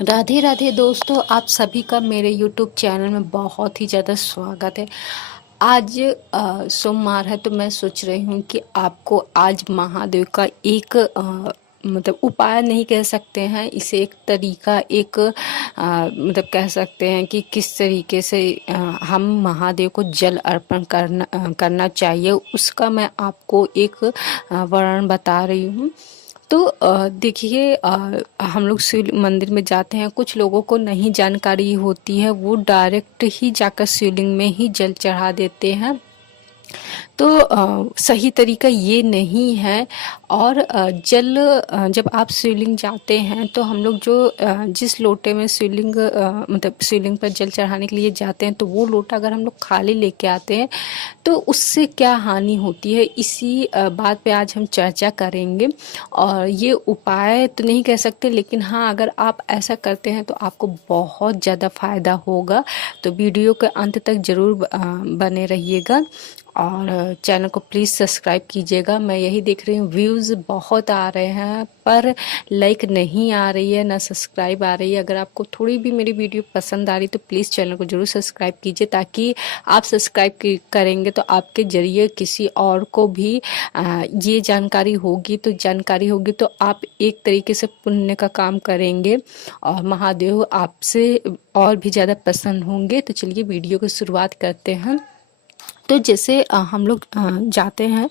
राधे राधे दोस्तों, आप सभी का मेरे YouTube चैनल में बहुत ही ज़्यादा स्वागत है। आज सोमवार है तो मैं सोच रही हूँ कि आपको आज महादेव का एक मतलब उपाय नहीं कह सकते हैं इसे, एक तरीका, एक मतलब कह सकते हैं कि किस तरीके से हम महादेव को जल अर्पण करना चाहिए, उसका मैं आपको एक वर्णन बता रही हूँ। तो देखिए, हम लोग शिव मंदिर में जाते हैं, कुछ लोगों को नहीं जानकारी होती है, वो डायरेक्ट ही जाकर शिवलिंग में ही जल चढ़ा देते हैं। तो सही तरीका ये नहीं है। और जब आप शिवलिंग जाते हैं तो हम लोग जो जिस लोटे में शिवलिंग मतलब शिवलिंग पर जल चढ़ाने के लिए जाते हैं, तो वो लोटा अगर हम लोग खाली लेके आते हैं तो उससे क्या हानि होती है, इसी बात पे आज हम चर्चा करेंगे। और ये उपाय तो नहीं कह सकते, लेकिन हाँ, अगर आप ऐसा करते हैं तो आपको बहुत ज़्यादा फ़ायदा होगा। तो वीडियो के अंत तक ज़रूर बने रहिएगा और चैनल को प्लीज़ सब्सक्राइब कीजिएगा। मैं यही देख रही हूँ, व्यूज़ बहुत आ रहे हैं पर लाइक नहीं आ रही है, ना सब्सक्राइब आ रही है। अगर आपको थोड़ी भी मेरी वीडियो पसंद आ रही तो प्लीज़ चैनल को ज़रूर सब्सक्राइब कीजिए, ताकि आप सब्सक्राइब करेंगे तो आपके ज़रिए किसी और को भी ये जानकारी होगी तो आप एक तरीके से पुण्य का काम करेंगे और महादेव आपसे और भी ज़्यादा प्रसन्न होंगे। तो चलिए वीडियो की शुरुआत करते हैं। तो जैसे हम लोग जाते हैं,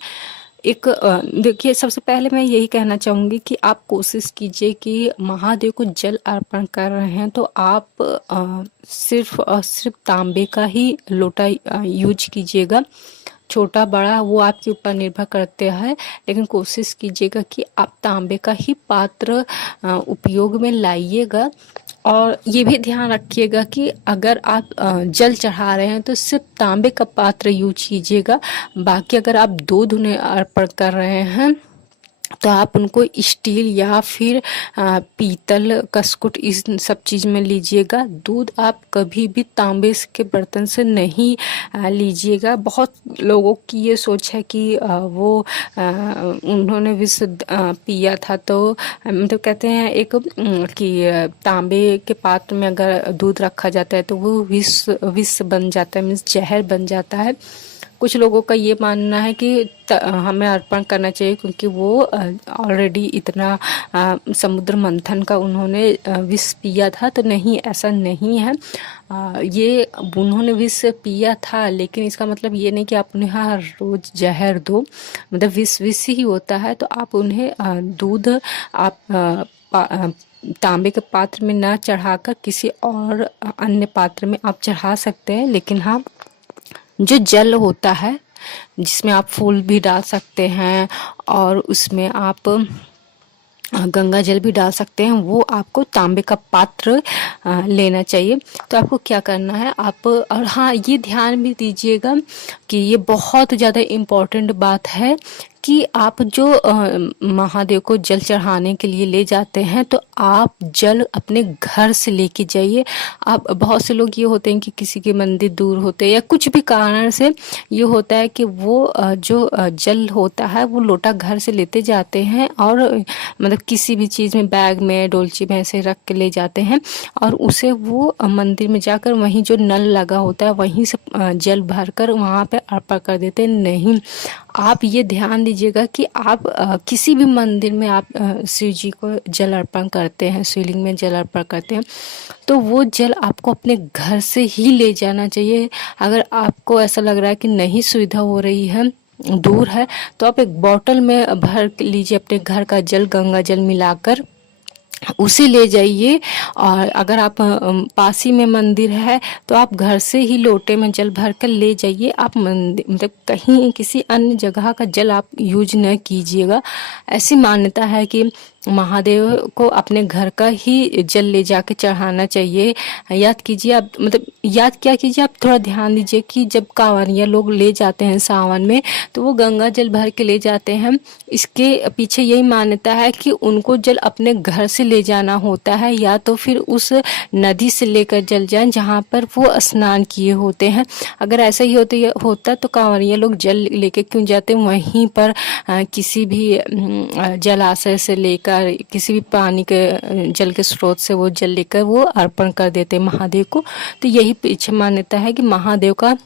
एक देखिए, सबसे पहले मैं यही कहना चाहूँगी कि आप कोशिश कीजिए कि महादेव को जल अर्पण कर रहे हैं तो आप सिर्फ और सिर्फ तांबे का ही लोटा यूज कीजिएगा। छोटा बड़ा वो आपके ऊपर निर्भर करते हैं, लेकिन कोशिश कीजिएगा कि आप तांबे का ही पात्र उपयोग में लाइएगा। और ये भी ध्यान रखिएगा कि अगर आप जल चढ़ा रहे हैं तो सिर्फ तांबे का पात्र यूज कीजिएगा। बाकी अगर आप दूध उन्हें अर्पण कर रहे हैं तो आप उनको स्टील या फिर पीतल, कस्कुट, इस सब चीज़ में लीजिएगा। दूध आप कभी भी तांबे के बर्तन से नहीं लीजिएगा। बहुत लोगों की ये सोच है कि उन्होंने विष पिया था तो मतलब कहते हैं कि तांबे के पात्र में अगर दूध रखा जाता है तो वो विष बन जाता है, मीन्स जहर बन जाता है। कुछ लोगों का ये मानना है कि हमें अर्पण करना चाहिए, क्योंकि वो ऑलरेडी इतना समुद्र मंथन का उन्होंने विष पिया था। तो नहीं, ऐसा नहीं है। ये उन्होंने विष पिया था, लेकिन इसका मतलब ये नहीं कि आप उन्हें हर रोज़ जहर दो। मतलब विष ही होता है। तो आप उन्हें दूध आप तांबे के पात्र में ना चढ़ाकर किसी और अन्य पात्र में आप चढ़ा सकते हैं। लेकिन हाँ, जो जल होता है जिसमें आप फूल भी डाल सकते हैं और उसमें आप गंगा जल भी डाल सकते हैं, वो आपको तांबे का पात्र लेना चाहिए। तो आपको क्या करना है, आप और हाँ, ये ध्यान भी दीजिएगा कि ये बहुत ज़्यादा इम्पोर्टेंट बात है कि आप जो महादेव को जल चढ़ाने के लिए ले जाते हैं तो आप जल अपने घर से लेके जाइए। आप बहुत से लोग ये होते हैं कि किसी के मंदिर दूर होते हैं या कुछ भी कारण से ये होता है कि वो जो जल होता है वो लोटा घर से लेते जाते हैं और मतलब किसी भी चीज़ में, बैग में, डोलची में ऐसे रख के ले जाते हैं और उसे वो मंदिर में जाकर वहीं जो नल लगा होता है वहीं से जल भरकर वहाँ पे अर्पण कर देते हैं। नहीं, आप ये ध्यान दीजिएगा कि आप किसी भी मंदिर में आप शिव जी को जल अर्पण करते हैं, शिवलिंग में जल अर्पण करते हैं, तो वो जल आपको अपने घर से ही ले जाना चाहिए। अगर आपको ऐसा लग रहा है कि नहीं सुविधा हो रही है, दूर है, तो आप एक बॉटल में भर लीजिए अपने घर का जल, गंगा जल मिलाकर उसे ले जाइए। और अगर आप पास ही में मंदिर है तो आप घर से ही लोटे में जल भर कर ले जाइए। आप मंदिर मतलब कहीं किसी अन्य जगह का जल आप यूज न कीजिएगा। ऐसी मान्यता है कि महादेव को अपने घर का ही जल ले जाके चढ़ाना चाहिए। याद कीजिए आप, मतलब याद क्या कीजिए, आप थोड़ा ध्यान दीजिए कि जब कांवरिया लोग ले जाते हैं सावन में तो वो गंगा जल भर के ले जाते हैं। इसके पीछे यही मान्यता है कि उनको जल अपने घर से ले जाना होता है, या तो फिर उस नदी से लेकर जल जाएं जहाँ पर वो स्नान किए होते हैं। अगर ऐसा ही होता तो कांवरिया लोग जल लेके क्यों जाते, वहीं पर किसी भी जलाशय से लेकर लेकर, किसी भी पानी के जल के स्रोत से वो जल लेकर वो अर्पण कर देते हैं महादेव को। तो यही पीछे मान्यता है कि महादेव का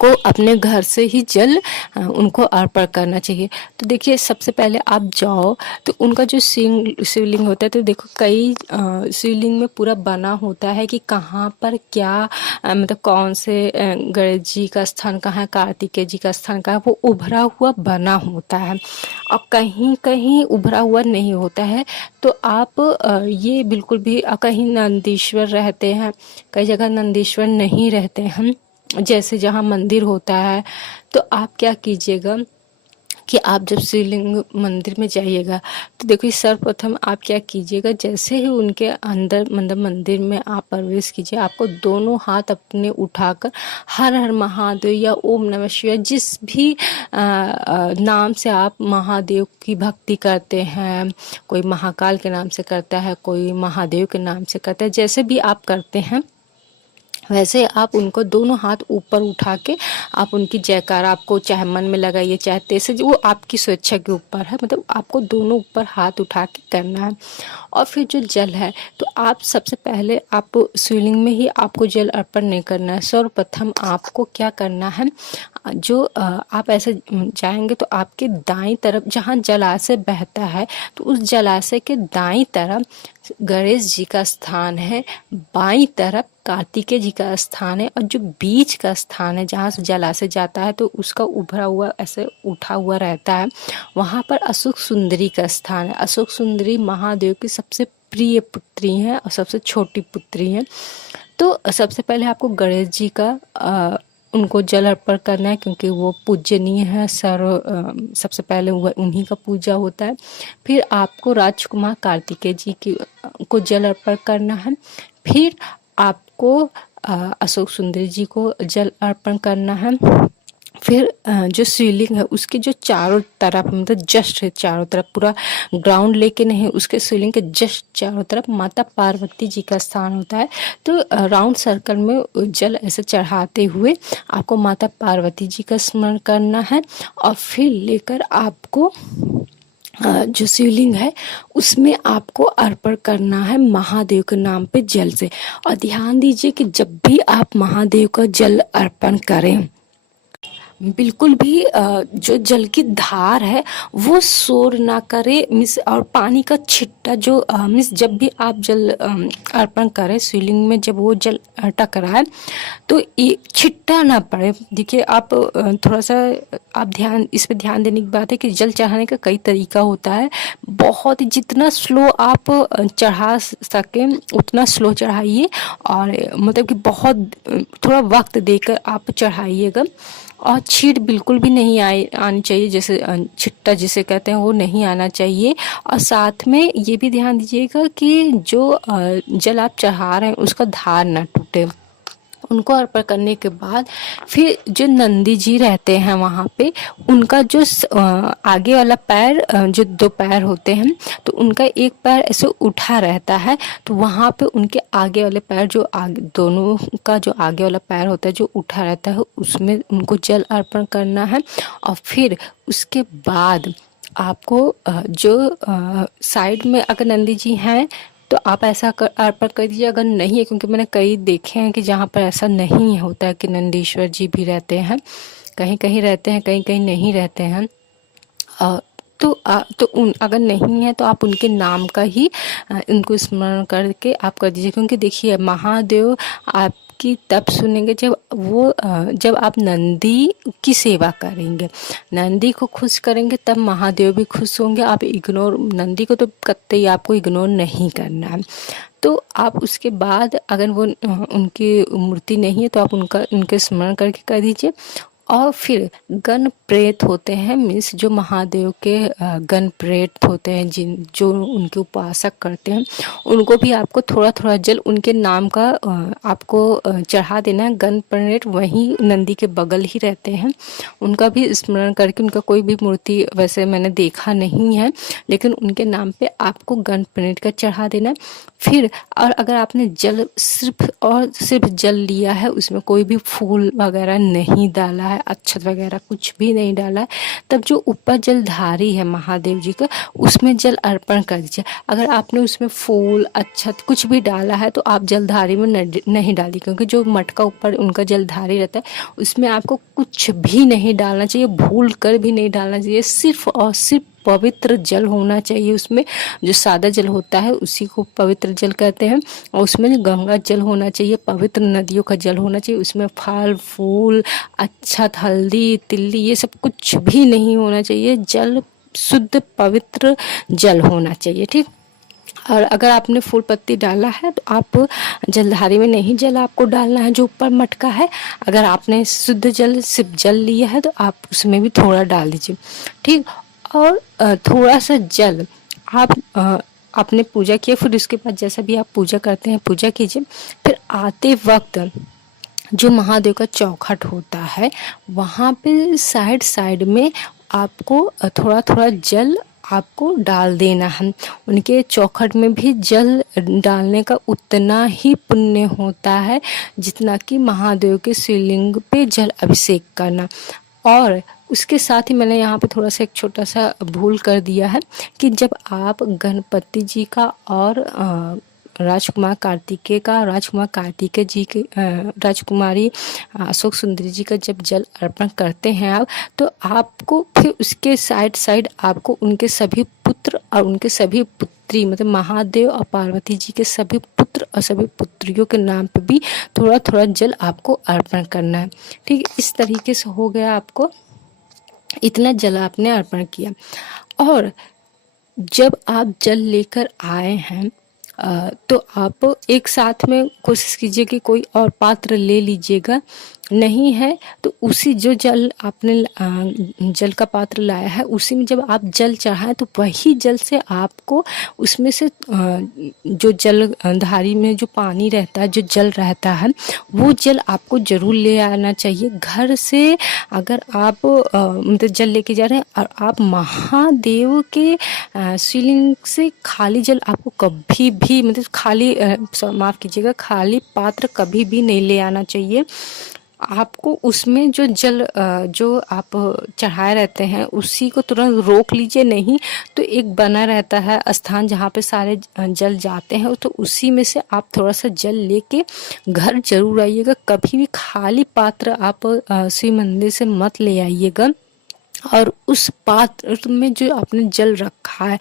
को अपने घर से ही जल उनको अर्पण करना चाहिए। तो देखिए, सबसे पहले आप जाओ तो उनका जो शिवलिंग होता है, तो देखो कई शिवलिंग में पूरा बना होता है कि कहाँ पर क्या मतलब कौन से गणेश जी का स्थान कहाँ है, कार्तिकेय जी का स्थान कहाँ है, वो उभरा हुआ बना होता है और कहीं कहीं उभरा हुआ नहीं होता है। तो आप ये बिल्कुल भी कहीं नंदीश्वर रहते हैं, कई जगह नंदीश्वर नहीं रहते हैं, जैसे जहाँ मंदिर होता है, तो आप क्या कीजिएगा कि आप जब शिवलिंग मंदिर में जाइएगा तो देखिए, सर्वप्रथम आप क्या कीजिएगा, जैसे ही उनके अंदर मतलब मंदिर में आप प्रवेश कीजिए, आपको दोनों हाथ अपने उठाकर हर हर महादेव या ओम नमः शिवाय जिस भी नाम से आप महादेव की भक्ति करते हैं, कोई महाकाल के नाम से करता है, कोई महादेव के नाम से करता है, जैसे भी आप करते हैं वैसे आप उनको दोनों हाथ ऊपर उठा के आप उनकी जयकारा, आपको चाहे मन में लगाइए चाहे तेज, वो आपकी स्वेच्छा के ऊपर है, मतलब आपको दोनों ऊपर हाथ उठा के करना है। और फिर जो जल है, तो आप सबसे पहले आप शिवलिंग में ही आपको जल अर्पण नहीं करना है। सर्वप्रथम आपको क्या करना है, जो आप ऐसे जाएंगे तो आपके दाईं तरफ जहाँ जलाशय बहता है, तो उस जलाशय के दाईं तरफ गणेश जी का स्थान है, बाईं तरफ कार्तिकेय जी का स्थान है, और जो बीच का स्थान है जहाँ से जलाशय जाता है तो उसका उभरा हुआ ऐसे उठा हुआ रहता है, वहाँ पर अशोक सुंदरी का स्थान है। अशोक सुंदरी महादेव की सबसे प्रिय पुत्री हैं और सबसे छोटी पुत्री हैं। तो सबसे पहले आपको गणेश जी का उनको जल अर्पण करना है, क्योंकि वो पूजनीय है, सबसे पहले उन्हीं का पूजा होता है। फिर आपको राजकुमार कार्तिकेय जी की को जल अर्पण करना है। फिर आपको अशोक सुंदरी जी को जल अर्पण करना है। फिर जो शिवलिंग है उसके जो चारों तरफ, मतलब जस्ट है चारों तरफ, पूरा ग्राउंड लेके नहीं, उसके शिवलिंग के जस्ट चारों तरफ माता पार्वती जी का स्थान होता है। तो राउंड सर्कल में जल ऐसे चढ़ाते हुए आपको माता पार्वती जी का स्मरण करना है, और फिर लेकर आपको जो शिवलिंग है उसमें आपको अर्पण करना है महादेव के नाम पे जल से। और ध्यान दीजिए कि जब भी आप महादेव का जल अर्पण करें, बिल्कुल भी जो जल की धार है वो शोर ना करे, मिस, और पानी का छिट्टा जो मिस, जब भी आप जल अर्पण करें शिवलिंग में, जब वो जल टकराए तो ये छिट्टा ना पड़े। देखिए, आप थोड़ा सा आप इस पे ध्यान देने की बात है कि जल चढ़ाने का कई तरीका होता है। बहुत ही जितना स्लो आप चढ़ा सकें उतना स्लो चढ़ाइए, और मतलब कि बहुत थोड़ा वक्त देकर आप चढ़ाइएगा, और छीट बिल्कुल भी नहीं आनी चाहिए, जैसे छिट्टा जिसे कहते हैं वो नहीं आना चाहिए। और साथ में ये भी ध्यान दीजिएगा कि जो जल आप चढ़ा रहे हैं उसका धार ना टूटे। उनको अर्पण करने के बाद फिर जो नंदी जी रहते हैं वहाँ पे, उनका जो आगे वाला पैर, जो दो पैर होते हैं, तो उनका एक पैर ऐसे उठा रहता है, तो वहाँ पे उनके आगे वाले पैर जो आगे, दोनों का जो आगे वाला पैर होता है जो उठा रहता है, उसमें उनको जल अर्पण करना है। और फिर उसके बाद आपको जो साइड में अगर नंदी जी हैं तो आप ऐसा अर्पण कर दीजिए। अगर नहीं है, क्योंकि मैंने कई देखे हैं कि जहाँ पर ऐसा नहीं होता है कि नंदीश्वर जी भी रहते हैं, कहीं कहीं रहते हैं, कहीं कहीं नहीं रहते हैं, तो अगर नहीं है तो आप उनके नाम का ही उनको स्मरण करके आप कर दीजिए। क्योंकि देखिए, महादेव आपकी तब सुनेंगे जब आप नंदी की सेवा करेंगे, नंदी को खुश करेंगे, तब महादेव भी खुश होंगे। आप नंदी को तो कतई आपको इग्नोर नहीं करना है। तो आप उसके बाद अगर वो उनकी मूर्ति नहीं है तो आप उनके स्मरण करके कर दीजिए। और फिर गण प्रेत होते हैं, मीन्स जो महादेव के गण प्रेत होते हैं, जो उनके उपासक करते हैं, उनको भी आपको थोड़ा थोड़ा जल उनके नाम का आपको चढ़ा देना है। गण प्रेत वहीं नंदी के बगल ही रहते हैं, उनका भी स्मरण करके, उनका कोई भी मूर्ति वैसे मैंने देखा नहीं है, लेकिन उनके नाम पे आपको गण प्रेत का चढ़ा देना है। फिर और अगर आपने जल सिर्फ जल लिया है, उसमें कोई भी फूल वगैरह नहीं डाला है, है, अक्षत वगैरह कुछ भी नहीं डाला है, तब जो ऊपर जलधारी है महादेव जी का, उसमें जल अर्पण कर दीजिए। अगर आपने उसमें फूल अक्षत कुछ भी डाला है तो आप जलधारी में नहीं डालिए, क्योंकि जो मटका ऊपर उनका जलधारी रहता है उसमें आपको कुछ भी नहीं डालना चाहिए, भूल कर भी नहीं डालना चाहिए। सिर्फ और सिर्फ पवित्र जल होना चाहिए उसमें। जो सादा जल होता है उसी को पवित्र जल कहते हैं, और उसमें गंगा जल होना चाहिए, पवित्र नदियों का जल होना चाहिए। उसमें फल फूल अक्षत हल्दी तिल्ली ये सब कुछ भी नहीं होना चाहिए। जल शुद्ध पवित्र जल होना चाहिए, ठीक। और अगर आपने फूल पत्ती डाला है तो आप जलधारी में नहीं जल आपको डालना है जो ऊपर मटका है। अगर आपने शुद्ध जल सिर्फ जल लिया है तो आप उसमें भी थोड़ा डाल दीजिए, ठीक। और थोड़ा सा जल आप आपने पूजा किया, फिर उसके बाद जैसा भी आप पूजा करते हैं पूजा कीजिए। फिर आते वक्त जो महादेव का चौखट होता है वहाँ पे साइड साइड में आपको थोड़ा थोड़ा जल आपको डाल देना है। उनके चौखट में भी जल डालने का उतना ही पुण्य होता है जितना कि महादेव के शिवलिंग पे जल अभिषेक करना। और उसके साथ ही मैंने यहाँ पे थोड़ा सा एक छोटा सा भूल कर दिया है कि जब आप गणपति जी का और राजकुमार कार्तिकेय का, राजकुमार कार्तिकेय जी के राजकुमारी अशोक सुंदरी जी का जब जल अर्पण करते हैं आप, तो आपको फिर उसके साइड साइड आपको उनके सभी पुत्र और उनके सभी पुत्री, मतलब महादेव और पार्वती जी के सभी पुत्र और सभी पुत्रियों के नाम पे भी थोड़ा थोड़ा जल आपको अर्पण करना है, ठीक। इस तरीके से हो गया, आपको इतना जल आपने अर्पण किया। और जब आप जल लेकर आए हैं तो आप एक साथ में कोशिश कीजिए कि कोई और पात्र ले लीजिएगा, नहीं है तो उसी जो जल आपने जल का पात्र लाया है उसी में जब आप जल चढ़ाएं तो वही जल से आपको उसमें से जो जल धारी में जो पानी रहता है, जो जल रहता है, वो जल आपको जरूर ले आना चाहिए घर से। अगर आप मतलब जल लेके जा रहे हैं और आप महादेव के शिवलिंग से खाली जल आपको कभी भी, मतलब खाली माफ़ कीजिएगा, खाली पात्र कभी भी नहीं ले आना चाहिए। आपको उसमें जो जल जो आप चढ़ाए रहते हैं उसी को तुरंत रोक लीजिए, नहीं तो एक बना रहता है स्थान जहाँ पे सारे जल जाते हैं, तो उसी में से आप थोड़ा सा जल लेके घर जरूर आइएगा। कभी भी खाली पात्र आप शिव मंदिर से मत ले आइएगा। और उस पात्र में जो आपने जल रखा है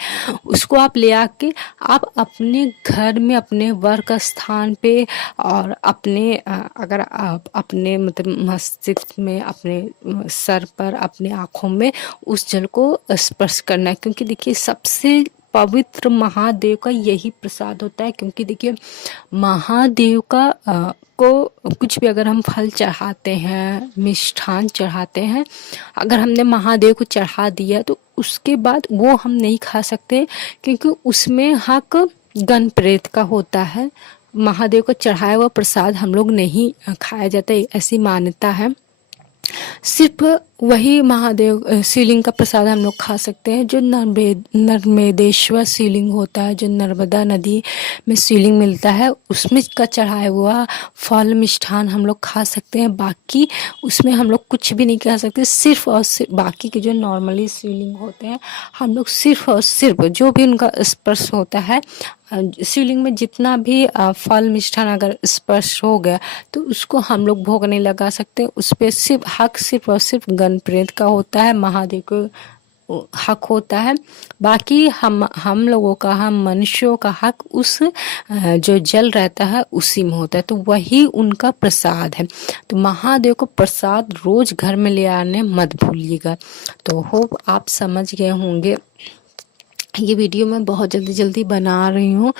उसको आप ले आके आप अपने घर में, अपने वर्क स्थान पे और अपने अगर आप अपने मतलब मस्तिष्क में, अपने सर पर, अपने आँखों में उस जल को स्पर्श करना है। क्योंकि देखिए सबसे पवित्र महादेव का यही प्रसाद होता है। क्योंकि देखिए महादेव का को कुछ भी अगर हम फल चढ़ाते हैं, मिष्ठान चढ़ाते हैं, अगर हमने महादेव को चढ़ा दिया तो उसके बाद वो हम नहीं खा सकते, क्योंकि उसमें हक गण प्रेत का होता है। महादेव को चढ़ाया हुआ प्रसाद हम लोग नहीं खाया जाता, ऐसी मान्यता है। सिर्फ वही महादेव शिवलिंग का प्रसाद हम लोग खा सकते हैं जो नर्मदेश्वर शिवलिंग होता है, जो नर्मदा नदी में शिवलिंग मिलता है, उसमें का चढ़ाया हुआ फल मिष्ठान हम लोग खा सकते हैं। बाकी उसमें हम लोग कुछ भी नहीं खा सकते। सिर्फ और सिर्फ बाकी के जो नॉर्मली शिवलिंग होते हैं हम लोग सिर्फ और सिर्फ जो भी उनका स्पर्श होता है, शिवलिंग में जितना भी फल मिष्ठान अगर स्पर्श हो गया तो उसको हम लोग भोग नहीं लगा सकते। उस पर सिर्फ हक सिर्फ और सिर्फ गण प्रेत का होता है, महादेव को हक होता है। बाकी हम लोगों का, हम मनुष्यों का हक उस जो जल रहता है उसी में होता है, तो वही उनका प्रसाद है। तो महादेव को प्रसाद रोज घर में ले आने मत भूलिएगा। तो होप आप समझ गए होंगे। ये वीडियो मैं बहुत जल्दी बना रही हूँ,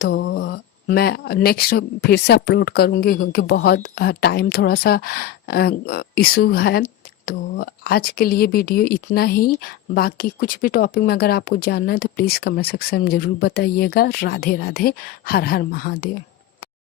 तो मैं नेक्स्ट फिर से अपलोड करूँगी क्योंकि बहुत टाइम थोड़ा सा इशू है। तो आज के लिए वीडियो इतना ही। बाकी कुछ भी टॉपिक में अगर आपको जानना है तो प्लीज़ कमेंट सेक्शन में ज़रूर बताइएगा। राधे राधे, हर हर महादेव।